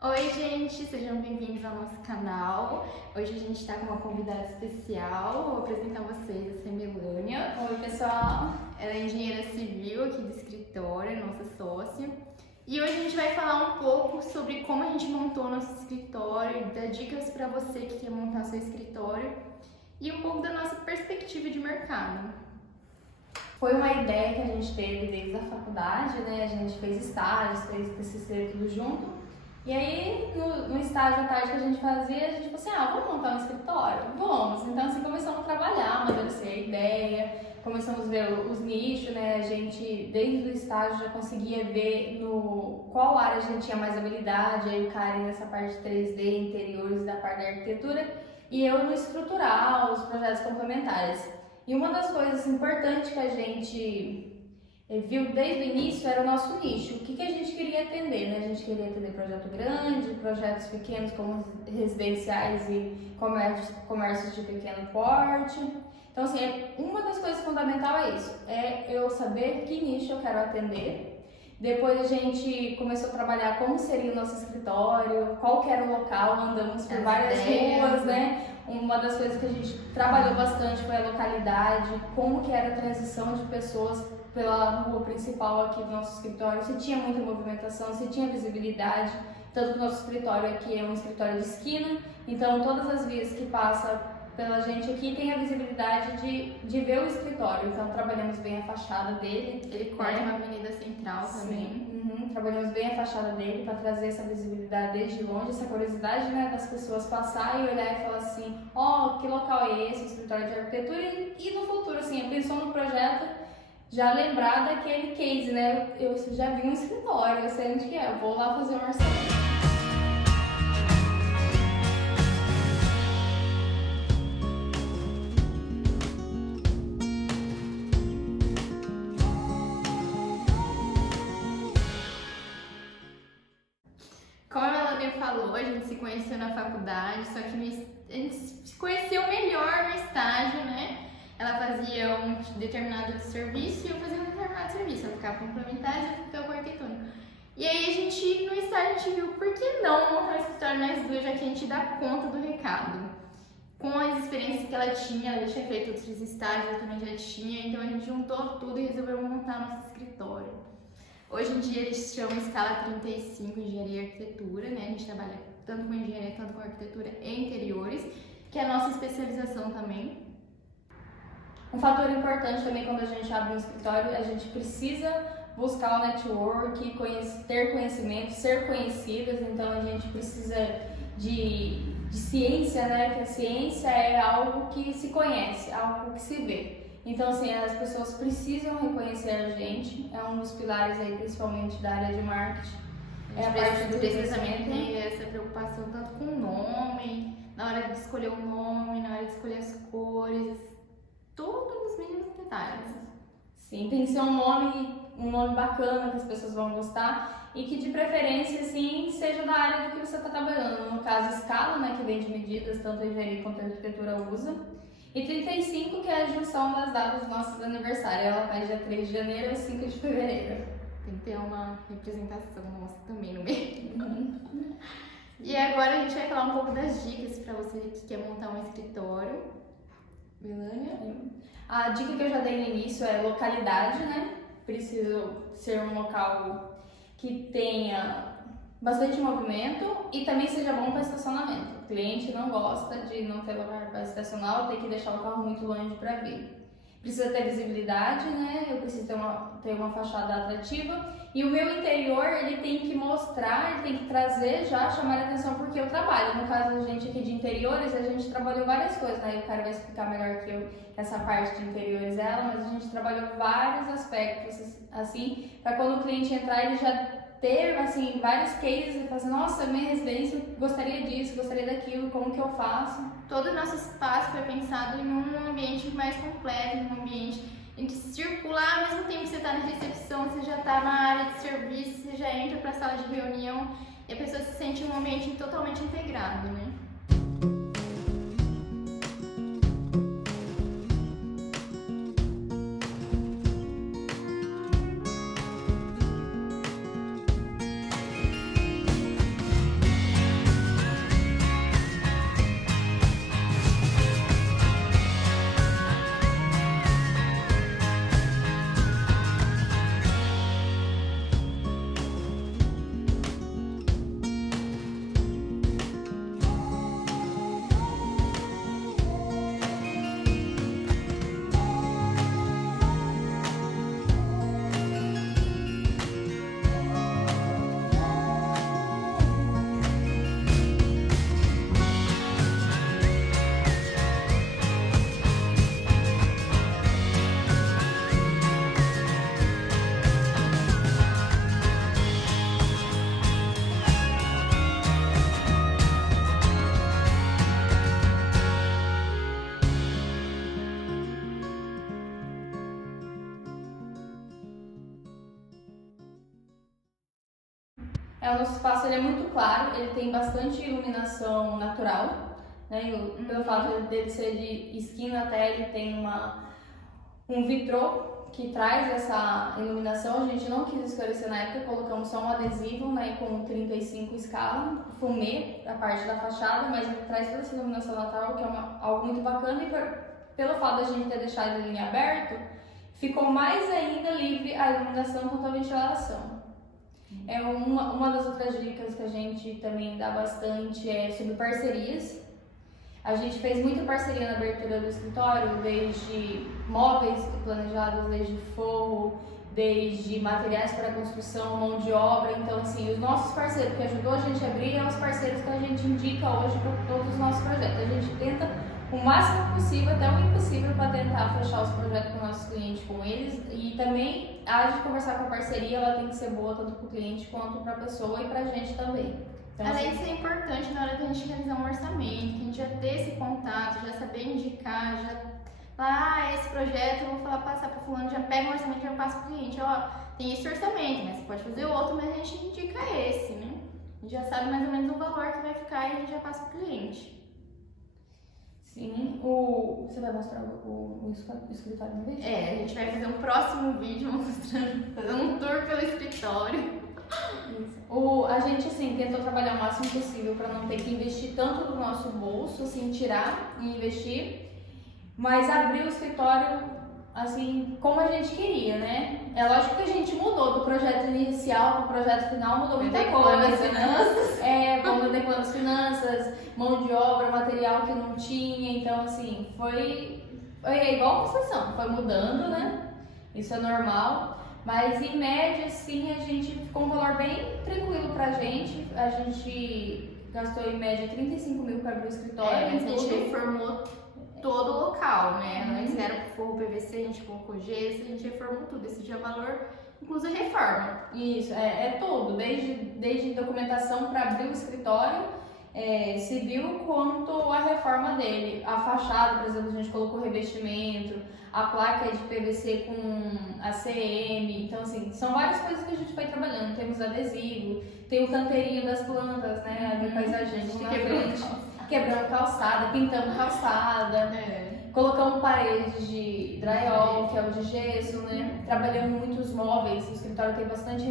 Oi, gente, sejam bem-vindos ao nosso canal. Hoje a gente está com uma convidada especial. Vou apresentar vocês, essa é a Melânia. Oi, pessoal. Ela é engenheira civil aqui do escritório, nossa sócia. E hoje a gente vai falar um pouco sobre como a gente montou nosso escritório, dar dicas para você que quer montar seu escritório e um pouco da nossa perspectiva de mercado. Foi uma ideia que a gente teve desde a faculdade, né? A gente fez estágios, fez TCC, tudo junto. E aí, no estágio à tarde que a gente fazia, a gente falou assim, vamos montar um escritório? Vamos! Então, assim, começamos a trabalhar, amadurecer a ideia, começamos a ver os nichos, né? A gente, desde o estágio, já conseguia ver no qual área a gente tinha mais habilidade, aí o Karen nessa parte de 3D, interiores, da parte da arquitetura, e eu no estrutural, os projetos complementares. E uma das coisas importantes que a gente viu desde o início era o nosso nicho. O que a gente queria atender, né? A gente queria atender projeto grande, projetos pequenos como residenciais e comércios de pequeno porte. Então, assim, uma das coisas fundamentais é isso, é eu saber que nicho eu quero atender. Depois a gente começou a trabalhar como seria o nosso escritório, qual que era o local, andamos por várias ruas, né? Uma das coisas que a gente trabalhou bastante foi a localidade, como que era a transição de pessoas pela rua principal aqui do nosso escritório, se tinha muita movimentação, se tinha visibilidade, tanto que o nosso escritório aqui é um escritório de esquina, então todas as vias que passam pela gente aqui tem a visibilidade de ver o escritório, então trabalhamos bem a fachada dele. Ele corta uma avenida central também. Trabalhamos bem a fachada dele para trazer essa visibilidade desde longe, essa curiosidade, né, das pessoas passar e olhar e falar assim, que local é esse, o escritório de arquitetura, e no futuro, assim, pensou no projeto, já lembrar daquele case, né, eu já vi um escritório, eu sei onde que é, eu vou lá fazer um orçamento. Como a Melania falou, a gente se conheceu na faculdade, só que a gente se conheceu melhor no estágio, né? Ela fazia um determinado serviço e eu fazia um determinado serviço. Ela ficava complementar e eu ficava com arquitetônico. E aí no estágio, a gente viu por que não montar um escritório nós duas, já que a gente dá conta do recado. Com as experiências que ela tinha feito outros estágios, eu também já tinha, então a gente juntou tudo e resolveu montar nosso escritório. Hoje em dia eles chamam Escala 35 Engenharia e Arquitetura, né? A gente trabalha tanto com engenharia quanto com arquitetura e interiores, que é a nossa especialização também. Um fator importante também quando a gente abre um escritório, a gente precisa buscar o network, ter conhecimento, ser conhecidas, então a gente precisa de ciência, né? Que a ciência é algo que se conhece, algo que se vê. Então, assim, as pessoas precisam reconhecer a gente, é um dos pilares aí, principalmente da área de marketing. É a parte do precisamente ter essa preocupação tanto com o nome, na hora de escolher o nome, na hora de escolher as cores, tudo nos mínimos detalhes. Sim, tem que ser um nome bacana que as pessoas vão gostar e que de preferência, assim, seja da área do que você está trabalhando. No caso, escala, né, que vem de medidas, tanto a engenharia quanto a arquitetura usa. E 35, que é a junção das datas dos nossos aniversários. Ela faz dia 3 de janeiro e 5 de fevereiro. Tem que ter uma representação nossa também no meio. E agora a gente vai falar um pouco das dicas para você que quer montar um escritório. Melânia? A dica que eu já dei no início é localidade, né? Precisa ser um local que tenha bastante movimento e também seja bom para estacionamento. O cliente não gosta de não ter lugar para estacionar ou ter que deixar o carro muito longe para vir. Precisa ter visibilidade, né? Eu preciso ter uma fachada atrativa. E o meu interior, ele tem que mostrar, ele tem que trazer já, chamar a atenção porque eu trabalho. No caso, a gente aqui de interiores, a gente trabalhou várias coisas, né? E o cara vai explicar melhor que eu essa parte de interiores dela, mas a gente trabalhou vários aspectos, assim, para quando o cliente entrar, ele já ter, assim, vários cases e falar assim, nossa, minha residência, gostaria disso, gostaria daquilo, como que eu faço? Todo o nosso espaço foi pensado em um ambiente mais completo, em um ambiente em que circular, ao mesmo tempo que você está na recepção, você já está na área de serviço, você já entra para a sala de reunião e a pessoa se sente em um ambiente totalmente integrado, né? O nosso espaço ele é muito claro, ele tem bastante iluminação natural, né? Pelo fato dele ser de esquina até ele tem um vitrô que traz essa iluminação. A gente não quis esclarecer na época, colocamos só um adesivo, né, com 35 escala, fumê, a parte da fachada, mas ele traz toda essa iluminação natural, que é algo muito bacana, e pelo fato da gente ter deixado ele em aberto, ficou mais ainda livre a iluminação quanto a ventilação. Uma das outras dicas que a gente também dá bastante é sobre parcerias. A gente fez muita parceria na abertura do escritório, desde móveis planejados, desde forro, desde materiais para construção, mão de obra. Então, assim, os nossos parceiros que ajudou a gente a abrir são os parceiros que a gente indica hoje para todos os nossos projetos. A gente tenta o máximo possível, até o impossível, para tentar fechar os projetos com nossos clientes, com eles. E também, a de conversar com a parceria, ela tem que ser boa tanto para o cliente quanto para a pessoa e para a gente também. Então, além de ser importante na hora da gente realizar um orçamento, que a gente já ter esse contato, já saber indicar, já falar, esse projeto eu vou passar para fulano, já pega um orçamento e já passa para o cliente, ó, tem esse orçamento, mas você pode fazer outro, mas a gente indica esse, né? A gente já sabe mais ou menos o valor que vai ficar e a gente já passa para o cliente. Sim, você vai mostrar o escritório no vídeo? A gente vai fazer um próximo vídeo mostrando, fazendo um tour pelo escritório. Isso. A gente, assim, tentou trabalhar o máximo possível para não ter que investir tanto do nosso bolso, assim, tirar e investir, mas abrir o escritório, assim, como a gente queria, né? É lógico que a gente mudou do projeto inicial para o projeto final, mudou muita coisa, né? Vamos adequando as finanças, mão de obra, material que não tinha, então, assim, foi igual a construção, foi mudando, né? Isso é normal. Mas em média, sim, a gente ficou um valor bem tranquilo pra gente. A gente gastou em média 35 mil para abrir o escritório. Mas a gente reformou todo o local, né? Antes era forro PVC, a gente colocou gesso, a gente reformou tudo. Esse dia valor, inclusive reforma. Isso, é tudo, desde documentação para abrir o escritório, civil, quanto a reforma dele. A fachada, por exemplo, a gente colocou revestimento, a placa é de PVC com ACM, então assim, são várias coisas que a gente foi trabalhando. Temos adesivo, tem o canteirinho das plantas, né, a paisagista na frente, quebramos calçada, pintamos calçada, colocamos paredes de drywall, que é o de gesso, né, trabalhamos muitos móveis, o escritório tem bastante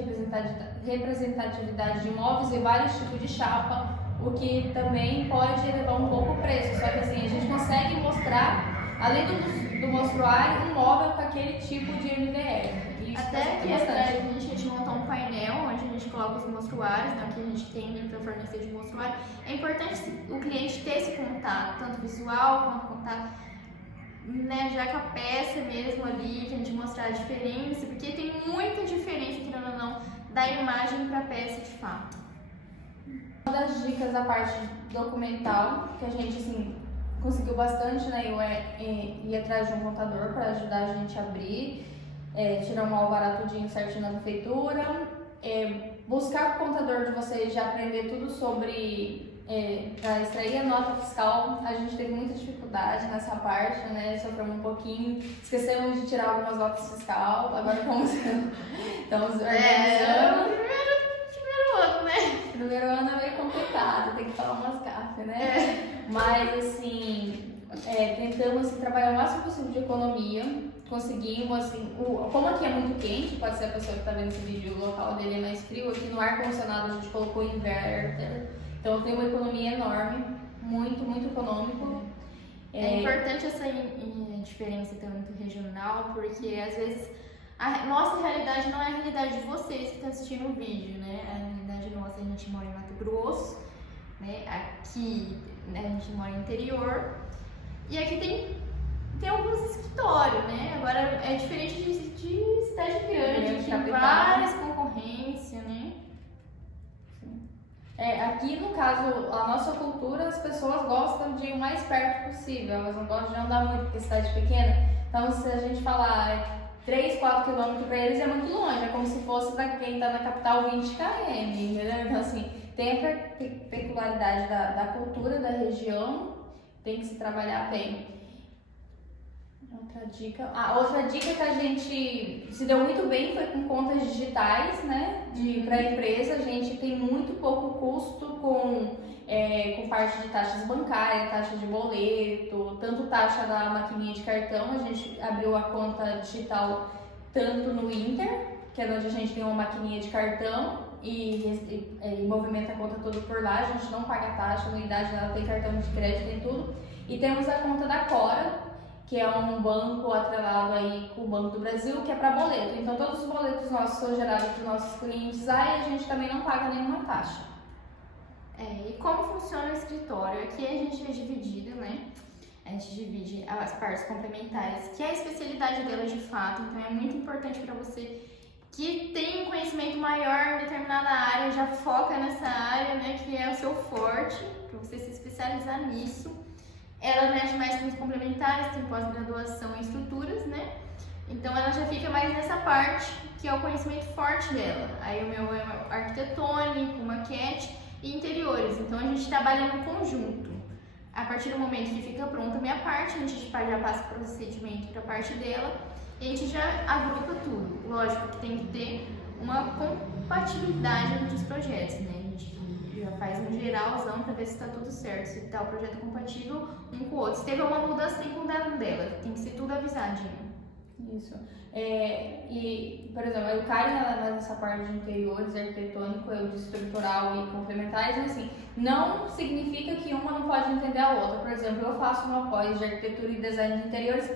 representatividade de móveis e vários tipos de chapa, o que também pode elevar um pouco o preço, só que assim, a gente consegue mostrar, além do mostruário, um móvel com aquele tipo de MDF. Até aqui atrás a gente montou um painel onde a gente coloca os mostruários, né, que a gente tem para fornecer de mostruário. É importante o cliente ter esse contato, tanto visual quanto contato, né, já com a peça mesmo ali, que a gente mostrar a diferença, porque tem muita diferença, querendo ou não, da imagem para a peça de fato. Uma das dicas da parte documental, que a gente, assim, conseguiu bastante, né? Eu ir atrás de um contador para ajudar a gente a abrir, tirar um alvará tudinho certinho na prefeitura, buscar com o contador de vocês já aprender tudo sobre para extrair a nota fiscal. A gente teve muita dificuldade nessa parte, né? Sofremos um pouquinho, esquecemos de tirar algumas notas fiscal, agora estamos organizando. Primeiro ano é meio complicado, tem que falar umas gafas, né? Mas assim, tentamos assim, trabalhar o máximo possível de economia, conseguimos assim, como aqui é muito quente, pode ser a pessoa que está vendo esse vídeo, o local dele é mais frio, aqui no ar-condicionado a gente colocou inverter, então tem uma economia enorme, muito, muito econômico. É importante essa diferença tanto regional, porque às vezes a nossa realidade não é a realidade de vocês que estão assistindo o vídeo, né? A realidade nossa, a gente mora em Mato Grosso, né? Aqui, né, a gente mora no interior e aqui tem alguns escritórios, né? Agora é diferente de cidade grande, que tem várias concorrências, né? Aqui no caso, a nossa cultura, as pessoas gostam de ir o mais perto possível, elas não gostam de andar muito, porque cidade pequena. Então, se a gente falar 3, 4 quilômetros para eles é muito longe, é como se fosse para quem está na capital 20 km, entendeu? Então, assim, tem a peculiaridade da cultura da região, tem que se trabalhar bem. Outra dica que a gente se deu muito bem foi com contas digitais, né? Para a empresa, a gente tem muito pouco custo com parte de taxas bancárias, taxa de boleto, tanto taxa da maquininha de cartão. A gente abriu a conta digital tanto no Inter, que é onde a gente tem uma maquininha de cartão e movimenta a conta toda por lá. A gente não paga taxa, anuidade, nada, tem cartão de crédito, tem tudo. E temos a conta da Cora, que é um banco atrelado aí com o Banco do Brasil, que é para boleto. Então todos os boletos nossos são gerados para os nossos clientes lá e a gente também não paga nenhuma taxa. E como funciona o escritório? Aqui a gente é dividido, né? A gente divide as partes complementares, que é a especialidade dela de fato. Então é muito importante para você que tem um conhecimento maior em determinada área, já foca nessa área, né? Que é o seu forte, para você se especializar nisso. Ela mexe mais com os complementares, tem pós-graduação em estruturas, né? Então ela já fica mais nessa parte, que é o conhecimento forte dela. Aí o meu é arquitetônico, maquete e interiores. Então a gente trabalha no conjunto. A partir do momento que fica pronta a minha parte, a gente já passa o procedimento para a parte dela e a gente já agrupa tudo. Lógico que tem que ter uma compatibilidade entre os projetos, né? A gente já faz um geralzão para ver se está tudo certo, se está o projeto compatível um com o outro. Se teve uma mudança, tem que mudar dela, tem que ser tudo avisadinho. Isso. E, por exemplo, eu caio nessa parte de interiores, arquitetônico, eu de estrutural e complementares, mas assim, não significa que uma não pode entender a outra. Por exemplo, eu faço uma pós de arquitetura e design de interiores,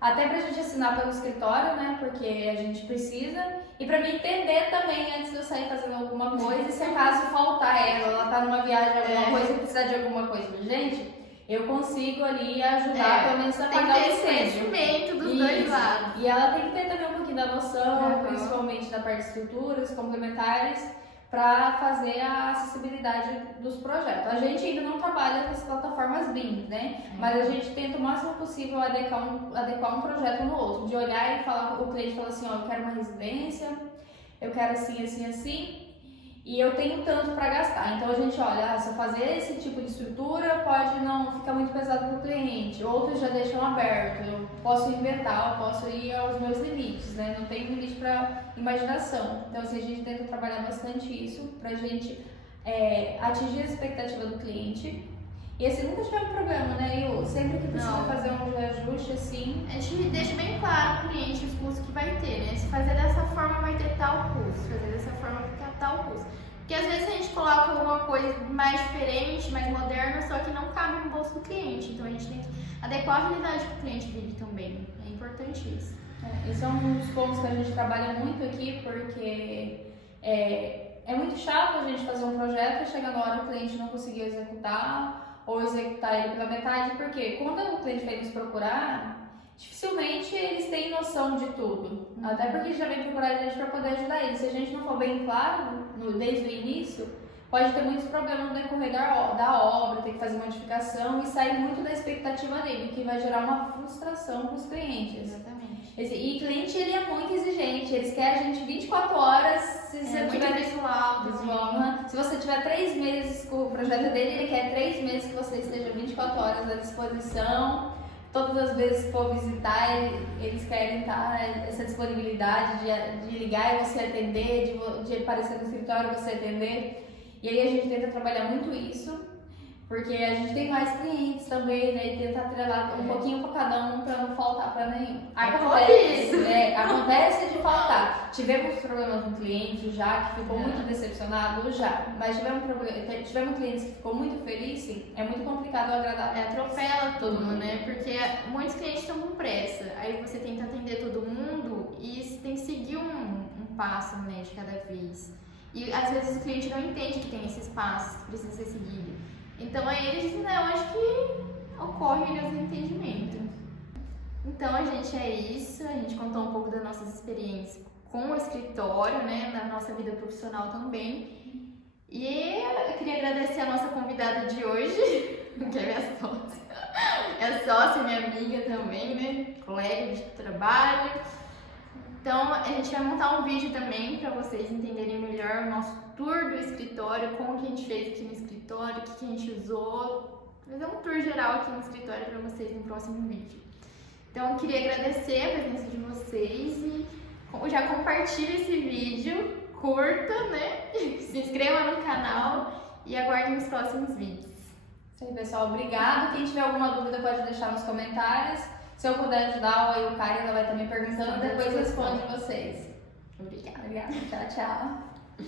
até pra gente assinar pelo escritório, né, porque a gente precisa, e pra mim entender também antes de eu sair fazendo alguma coisa, e se acaso faltar ela tá numa viagem, alguma coisa e precisar de alguma coisa urgente, eu consigo ali ajudar, pelo menos a pagar o incêndio. Tem que ter conhecimento dos dois lados. E ela tem que ter também um pouquinho da noção, principalmente da parte de estruturas complementares, para fazer a acessibilidade dos projetos. A gente ainda não trabalha com as plataformas BIM, né? Mas a gente tenta o máximo possível adequar um projeto no outro, de olhar e falar, o cliente fala assim, ó, eu quero uma residência, eu quero assim, assim, assim, e eu tenho tanto para gastar. Então a gente olha, se eu fazer esse tipo de estrutura pode não ficar muito pesado para o cliente. Outros já deixam aberto, eu posso inventar, eu posso ir aos meus limites, né? Não tem limite para imaginação. Então assim, a gente tenta trabalhar bastante isso para a gente atingir a expectativa do cliente. E assim, nunca tiver um problema, né? Eu sempre que precisa fazer um reajuste, assim... A gente deixa bem claro pro cliente os custos que vai ter, né? Se fazer dessa forma vai ter tal custo, se fazer dessa forma vai ter tal custo. Porque às vezes a gente coloca alguma coisa mais diferente, mais moderna, só que não cabe no bolso do cliente. Então a gente tem que adequar a realidade que o cliente vive também. É importante isso. Esse é um dos pontos que a gente trabalha muito aqui, porque é muito chato a gente fazer um projeto e chegar na hora o cliente não conseguir executar, ou executar ele pela metade, porque quando o cliente vem nos procurar, dificilmente eles têm noção de tudo. Até porque já vem procurar a gente para poder ajudar eles. Se a gente não for bem claro desde o início, pode ter muitos problemas no decorrer da obra, ter que fazer modificação e sair muito da expectativa dele, o que vai gerar uma frustração com os clientes. Exatamente. E cliente, ele é muito exigente, eles querem a gente 24 horas, se você muito tiver visual. Se você tiver 3 meses com o projeto dele, ele quer 3 meses que você esteja 24 horas à disposição. Todas as vezes que for visitar, eles querem estar essa disponibilidade de ligar e você atender, de aparecer no escritório e você atender. E aí a gente tenta trabalhar muito isso, porque a gente tem mais clientes também, né? E tenta atrelar um pouquinho para cada um para não faltar para nenhum. Acontece de faltar. Tivemos problemas com cliente já que ficou muito decepcionado, mas tivemos clientes que ficou muito feliz, sim. É muito complicado agradar. Atropela tudo, né? Porque muitos clientes estão com pressa. Aí você tenta atender todo mundo e você tem que seguir um passo, né, de cada vez. E às vezes o cliente não entende que tem esses passos que precisam ser seguidos. Então aí eles, né, eu acho que ocorre o desentendimento. Então a gente é isso, a gente contou um pouco das nossas experiências com o escritório, né, na nossa vida profissional também. E eu queria agradecer a nossa convidada de hoje, que é minha sócia. É sócia, minha amiga também, né, colega de trabalho. Então, a gente vai montar um vídeo também para vocês entenderem melhor o nosso tour do escritório, como que a gente fez aqui no escritório, o que a gente usou. Vou fazer um tour geral aqui no escritório para vocês no próximo vídeo. Então eu queria agradecer a presença de vocês e já compartilhe esse vídeo, curta, né? Se inscreva no canal e aguardem os próximos vídeos. Isso aí, pessoal. Obrigado. Quem tiver alguma dúvida pode deixar nos comentários. Se eu puder ajudar, o Karen ela vai estar me perguntando, depois responde vocês. Obrigada. Obrigada. Tchau, tchau.